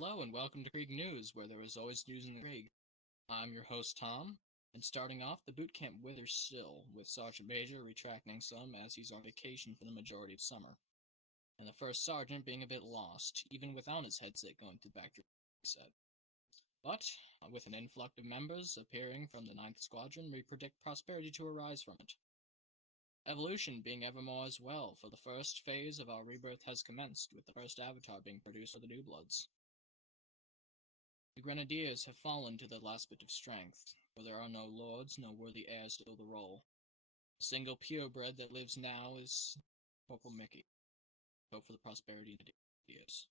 Hello and welcome to Krieg News, where there is always news in the Krieg. I'm your host Tom, and starting off, the boot camp withers still, with Sergeant Major retracting some as he's on vacation for the majority of summer, and the first sergeant being a bit lost, even without his headset going to the factory reset. But, with an influx of members appearing from the Ninth Squadron, we predict prosperity to arise from it. Evolution being evermore as well, for the first phase of our rebirth has commenced, with the first avatar being produced for the New Bloods. The Grenadiers have fallen to their last bit of strength, for there are no lords, no worthy heirs to fill the role. The single purebred that lives now is Corporal Mickey. Hope for the prosperity of the Grenadiers.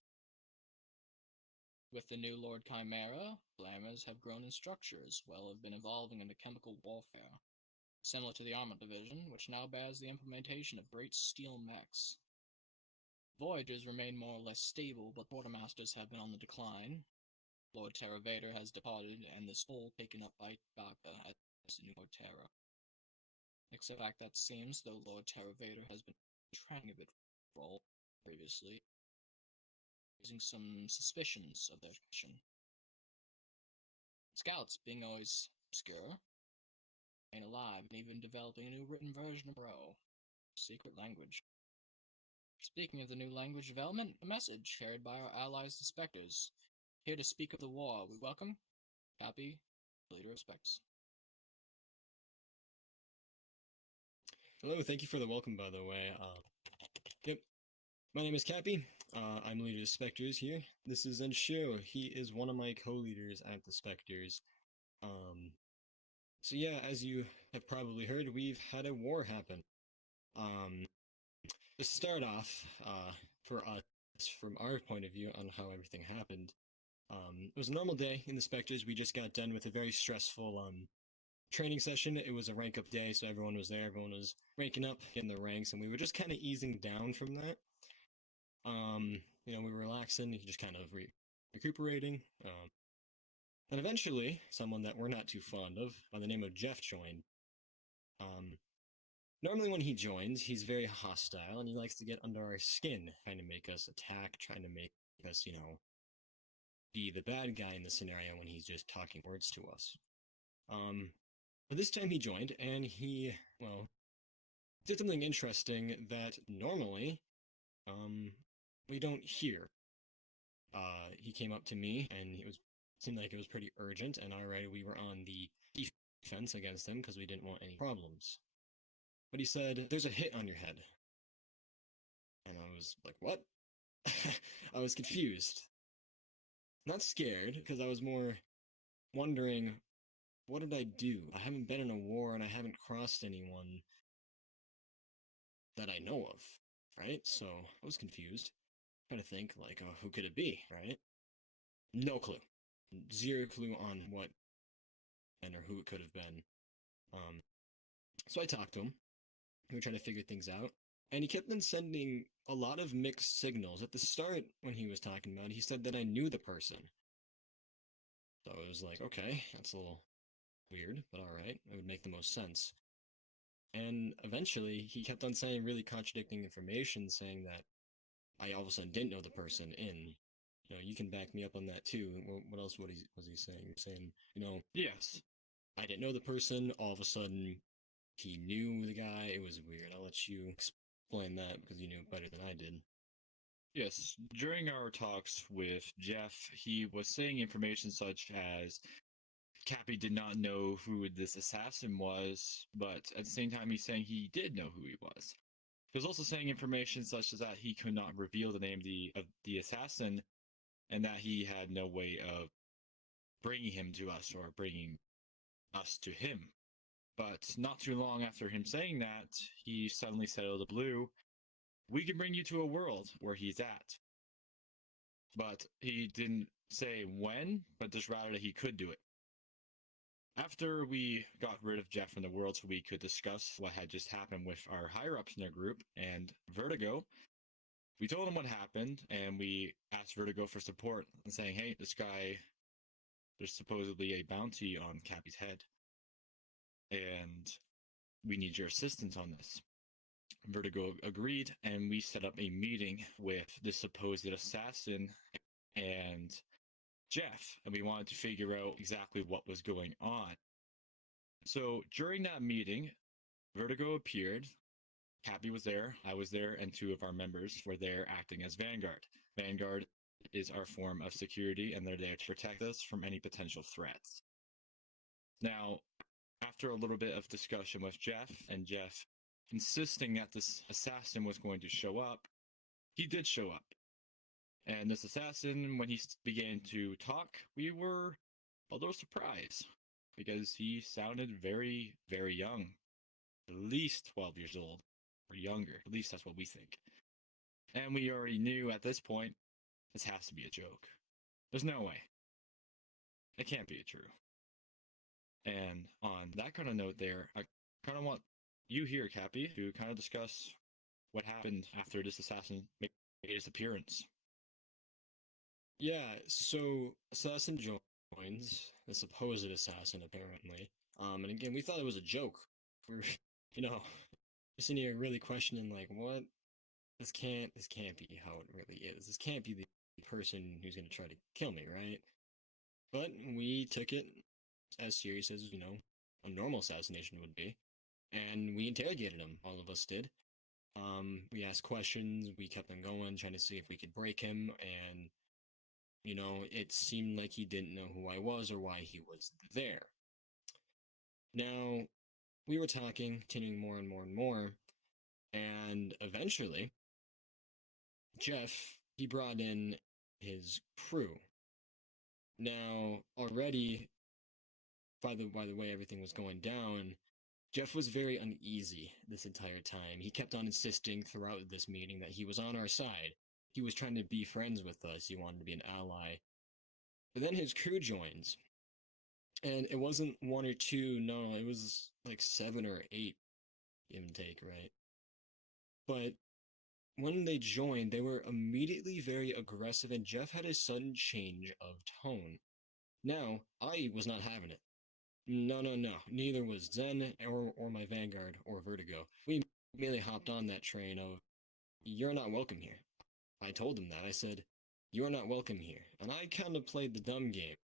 With the new Lord Chimera, Glamours have grown in structure as well have been evolving into chemical warfare, similar to the Armor Division, which now bears the implementation of great steel mechs. Voyagers remain more or less stable, but Quartermasters have been on the decline. Lord Terra Vader has departed, and the role taken up by Baka as the new Lord Terra. Except the fact that seems though Lord Terra Vader has been trying a bit role previously, raising some suspicions of their mission. Scouts being always obscure, and alive, and even developing a new written version of Bro, secret language. Speaking of the new language development, a message carried by our allies the Spectres. Here to speak of the war, we welcome Cappy, Leader of Specs. Hello, thank you for the welcome, by the way. Yep, my name is Cappy. I'm leader of the Spectres here. This is Ensho. He is one of my co-leaders at the Spectres. So yeah, as you have probably heard, we've had a war happen. To start off, for us, from our point of view on how everything happened, it was a normal day in the Spectres. We just got done with a very stressful, training session. It was a rank up day, so everyone was there. Everyone was ranking up, getting their ranks, and we were just kind of easing down from that. We were relaxing, just kind of recuperating. And eventually, someone that we're not too fond of, by the name of Jeff, joined. Normally when he joins, he's very hostile, and he likes to get under our skin, trying to make us attack, trying to make us, be the bad guy in the scenario when he's just talking words to us. But this time he joined, and he did something interesting that normally, we don't hear. He came up to me, and seemed like it was pretty urgent, and already we were on the defense against him because we didn't want any problems. But he said, "There's a hit on your head." And I was like, "What?" I was confused. Not scared, because I was more wondering, what did I do? I haven't been in a war, and I haven't crossed anyone that I know of, right? So I was confused, trying to think, like, oh, who could it be, right? No clue. Zero clue on what and or who it could have been. So I talked to him. We were trying to figure things out. And he kept on sending a lot of mixed signals. At the start, when he was talking about it, he said that I knew the person. So I was like, okay, that's a little weird, but alright, it would make the most sense. And eventually, he kept on saying really contradicting information, saying that I all of a sudden didn't know the person, and, you can back me up on that too. What else was he saying? Saying, Yes. I didn't know the person, all of a sudden, he knew the guy. It was weird. I'll let you explain that, because you knew it better than I did. Yes. During our talks with Jeff, he was saying information such as Cappy did not know who this assassin was, but at the same time, he's saying he did know who he was. He was also saying information such as that he could not reveal the name of the assassin, and that he had no way of bringing him to us or bringing us to him. But not too long after him saying that, he suddenly said out of the blue, "We can bring you to a world where he's at." But he didn't say when, but just rather that he could do it. After we got rid of Jeff from the world so we could discuss what had just happened with our higher-ups in our group and Vertigo, we told him what happened, and we asked Vertigo for support, and saying, hey, this guy, there's supposedly a bounty on Cappy's head, and we need your assistance on this. Vertigo agreed, and we set up a meeting with the supposed assassin and Jeff, and we wanted to figure out exactly what was going on. So during that meeting, Vertigo appeared. Cappy was there, I was there, and two of our members were there acting as Vanguard. Vanguard is our form of security, and they're there to protect us from any potential threats. Now, after a little bit of discussion with Jeff, and Jeff insisting that this assassin was going to show up, he did show up. And this assassin, when he began to talk, we were a little surprised because he sounded very, very young. At least 12 years old or younger. At least that's what we think. And we already knew at this point, this has to be a joke. There's no way. It can't be true. And on that kind of note there, I kind of want you here, Cappy, to kind of discuss what happened after this assassin made his appearance. Yeah, so assassin joins, the supposed assassin apparently. And again, we thought it was a joke. We were, sitting here really questioning, like, what? This can't be how it really is. This can't be the person who's gonna try to kill me, right? But we took it as serious as, a normal assassination would be. And we interrogated him, all of us did. We asked questions, we kept on going, trying to see if we could break him, and it seemed like he didn't know who I was or why he was there. Now, we were talking, continuing more and more and more, and eventually, Jeff, he brought in his crew. Now, already, by the way everything was going down, Jeff was very uneasy this entire time. He kept on insisting throughout this meeting that he was on our side. He was trying to be friends with us. He wanted to be an ally. But then his crew joins. And it wasn't one or two, no, it was like 7 or 8, give and take, right? But when they joined, they were immediately very aggressive, and Jeff had a sudden change of tone. Now, I was not having it. No. Neither was Zen or my Vanguard or Vertigo. We immediately hopped on that train of, you're not welcome here. I told him that. I said, you're not welcome here. And I kind of played the dumb game.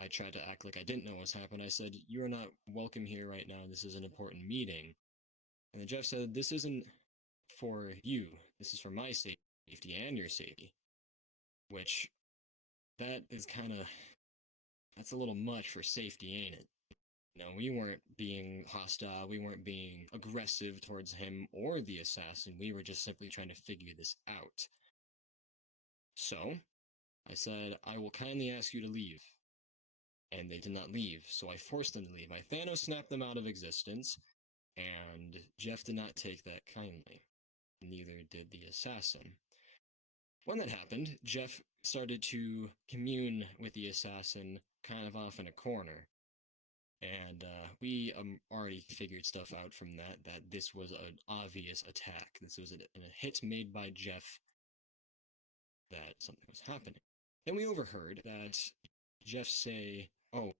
I tried to act like I didn't know what was happening. I said, you're not welcome here right now. This is an important meeting. And then Jeff said, this isn't for you. This is for my safety and your safety. Which, that is that's a little much for safety, ain't it? We weren't being hostile. We weren't being aggressive towards him or the assassin. We were just simply trying to figure this out. So, I said, I will kindly ask you to leave. And they did not leave, so I forced them to leave. I Thanos snapped them out of existence, and Jeff did not take that kindly. Neither did the assassin. When that happened, Jeff started to commune with the assassin kind of off in a corner. And we already figured stuff out from that this was an obvious attack. This was a hit made by Jeff that something was happening. Then we overheard that Jeff say, oh,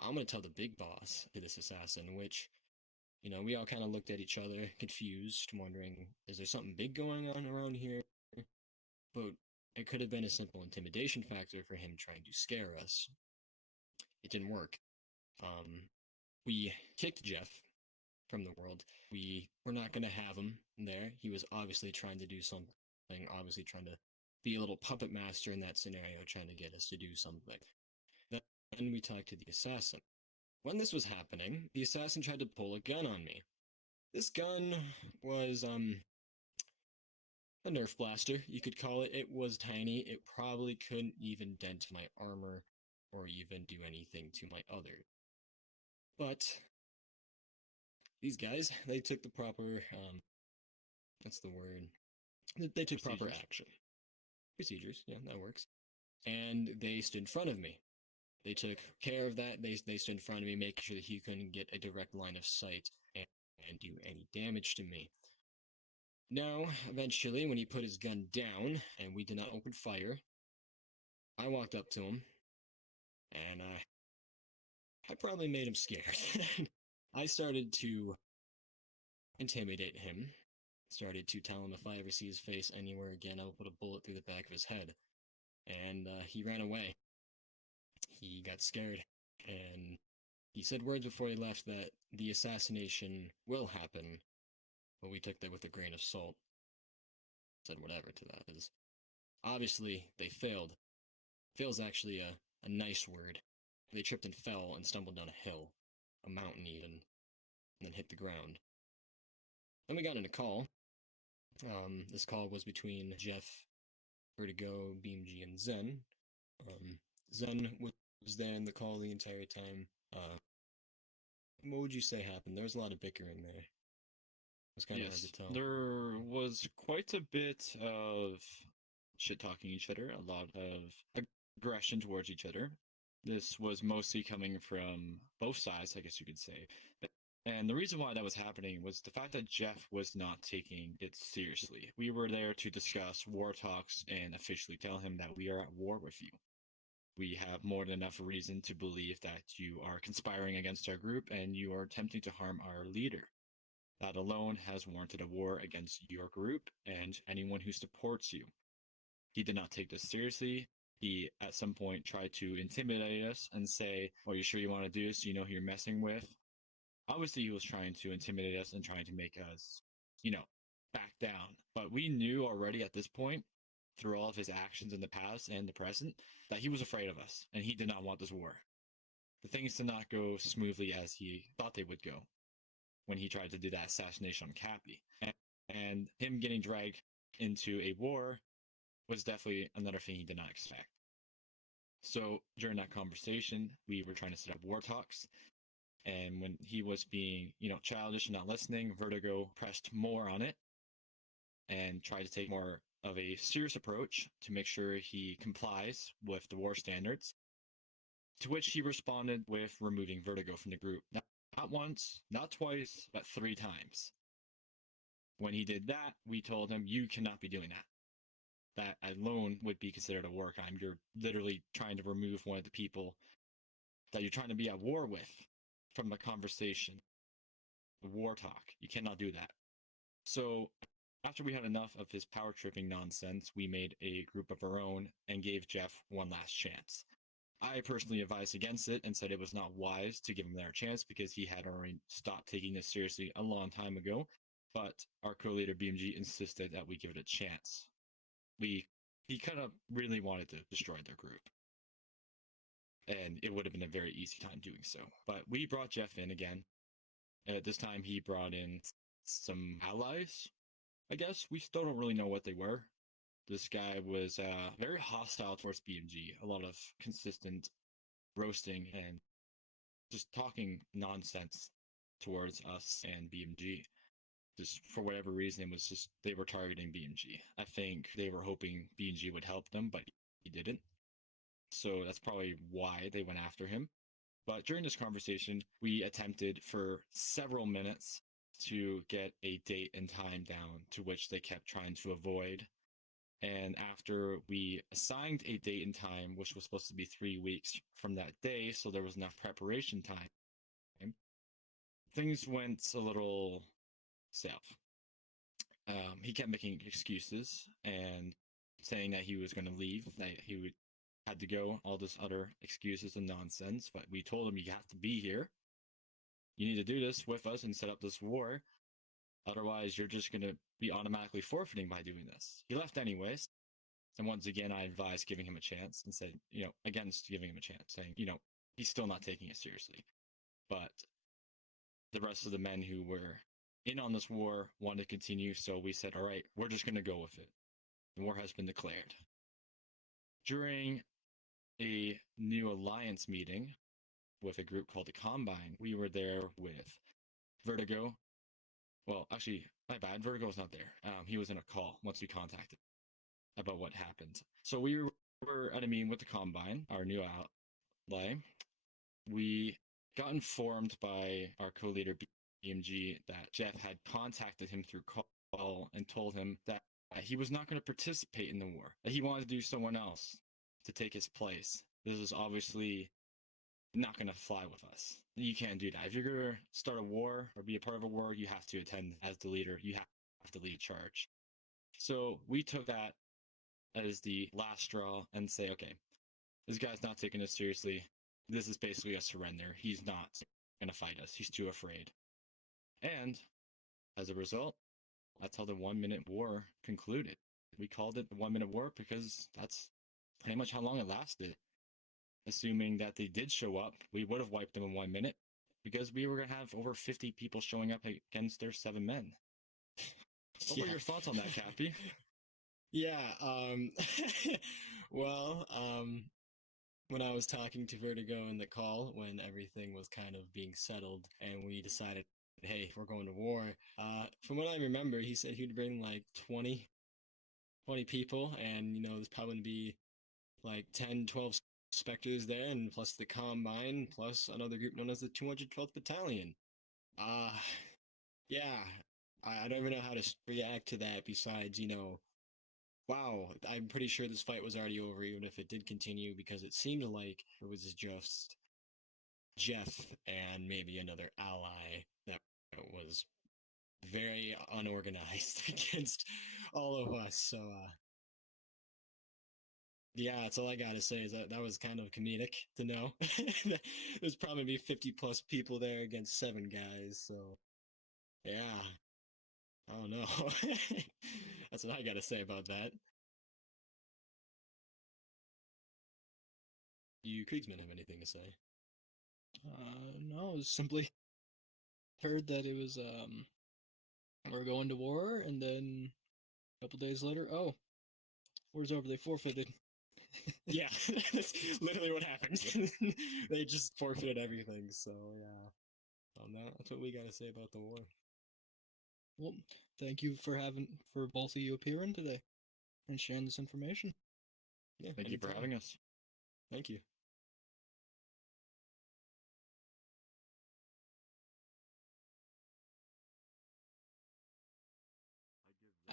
I'm going to tell the big boss to this assassin, which, we all kind of looked at each other, confused, wondering, is there something big going on around here? But it could have been a simple intimidation factor for him trying to scare us. It didn't work. We kicked Jeff from the world. We were not going to have him there. He was obviously trying to do something, obviously trying to be a little puppet master in that scenario, trying to get us to do something. Then we talked to the assassin. When this was happening, the assassin tried to pull a gun on me. This gun was, a Nerf blaster, you could call it. It was tiny. It probably couldn't even dent my armor or even do anything to my other. But these guys, they took the proper, what's the word? They took proper action. Procedures, yeah, that works. And they stood in front of me. They took care of that. They stood in front of me, making sure that he couldn't get a direct line of sight and do any damage to me. Now, eventually, when he put his gun down and we did not open fire, I walked up to him and I probably made him scared. I started to intimidate him. Started to tell him if I ever see his face anywhere again, I will put a bullet through the back of his head. And he ran away. he got scared, and he said words before he left that the assassination will happen, but we took that with a grain of salt. Said whatever to that, because obviously they failed. Fail's actually a nice word. They tripped and fell and stumbled down a hill, a mountain even, and then hit the ground. Then we got in a call. This call was between Jeff, Vertigo, BeamG, and Zen. Zen was there in the call the entire time. What would you say happened? There was a lot of bickering there. It was kind of hard to tell. There was quite a bit of shit-talking each other, a lot of aggression towards each other. This was mostly coming from both sides, I guess you could say. And the reason why that was happening was the fact that Jeff was not taking it seriously. We were there to discuss war talks and officially tell him that we are at war with you. We have more than enough reason to believe that you are conspiring against our group and you are attempting to harm our leader. That alone has warranted a war against your group and anyone who supports you. He did not take this seriously. He, at some point, tried to intimidate us and say, "Are you sure you want to do this? You know who you're messing with?" Obviously, he was trying to intimidate us and trying to make us, back down. But we knew already at this point, through all of his actions in the past and the present, that he was afraid of us, and he did not want this war. The things did not go smoothly as he thought they would go when he tried to do that assassination on Cappy. And him getting dragged into a war was definitely another thing he did not expect. So during that conversation, we were trying to set up war talks. And when he was being, childish and not listening, Vertigo pressed more on it and tried to take more of a serious approach to make sure he complies with the war standards, to which he responded with removing Vertigo from the group. Not once, not twice, but 3 times. When he did that, we told him, you cannot be doing that. That alone would be considered a war crime. You're literally trying to remove one of the people that you're trying to be at war with from the conversation, the war talk. You cannot do that. So after we had enough of his power tripping nonsense, we made a group of our own and gave Jeff one last chance. I personally advised against it and said it was not wise to give him another chance because he had already stopped taking this seriously a long time ago. But our co-leader BMG insisted that we give it a chance. He kind of really wanted to destroy their group. And it would have been a very easy time doing so. But we brought Jeff in again. This time he brought in some allies, I guess. We still don't really know what they were. This guy was very hostile towards BMG. A lot of consistent roasting and just talking nonsense towards us and BMG. Just for whatever reason, it was just they were targeting BMG. I think they were hoping BMG would help them, but he didn't. So that's probably why they went after him. But during this conversation, we attempted for several minutes to get a date and time down, to which they kept trying to avoid. And after we assigned a date and time, which was supposed to be 3 weeks from that day, so there was enough preparation time, things went a little south. He kept making excuses and saying that he was going to leave, that he had to go, all this other excuses and nonsense. But we told him, you have to be here. You need to do this with us and set up this war. Otherwise, you're just going to be automatically forfeiting by doing this. He left anyways. And once again, I advised giving him a chance and said, against giving him a chance, saying, he's still not taking it seriously. But the rest of the men who were in on this war wanted to continue, so we said, all right, we're just going to go with it. The war has been declared. During a new alliance meeting with a group called the Combine, we were there with Vertigo. Well, actually, my bad, Vertigo was not there. He was in a call once we contacted about what happened. So we were at a meeting with the Combine, our new ally. We got informed by our co-leader BMG that Jeff had contacted him through call and told him that he was not going to participate in the war, that he wanted to do someone else to take his place. This is obviously not going to fly with us. You can't do that. If you're going to start a war or be a part of a war, you have to attend as the leader. You have to lead charge. So we took that as the last straw and say, okay, This guy's not taking us seriously. This is basically a surrender. He's not going to fight us. He's too afraid. And as a result, that's how the 1 minute war concluded. We called it the 1 minute war because that's pretty much how long it lasted. Assuming that they did show up, we would have wiped them in 1 minute because we were going to have over 50 people showing up against their 7 men. What were your thoughts on that, Cappy? Yeah, well, when I was talking to Vertigo in the call, when everything was kind of being settled and we decided, hey, we're going to war, from what I remember, he said he'd bring like 20 people, and, there's probably going to be like 10, 12 Spectres there, and plus the Combine, plus another group known as the 212th Battalion. Yeah, I don't even know how to react to that besides, wow, I'm pretty sure this fight was already over, even if it did continue, because it seemed like it was just Jeff and maybe another ally that was very unorganized against all of us. So, yeah, that's all I gotta say is that was kind of comedic to know. There's probably 50 plus people there against 7 guys, so yeah. I don't know. That's what I gotta say about that. You Kriegsmen have anything to say? No, simply heard that it was we're going to war, and then a couple days later, oh, war's over. They forfeited. Yeah, that's literally what happened. They just forfeited everything. So yeah, that's what we gotta say about the war. Well, thank you for both of you appearing today and sharing this information. Yeah, Thank you for having us. Thank you.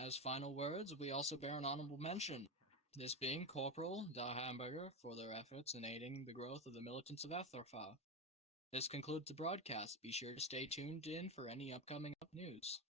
As final words, we also bear an honorable mention, this being Corporal Da Hamburger for their efforts in aiding the growth of the militants of Etherfa. This concludes the broadcast. Be sure to stay tuned in for any upcoming news.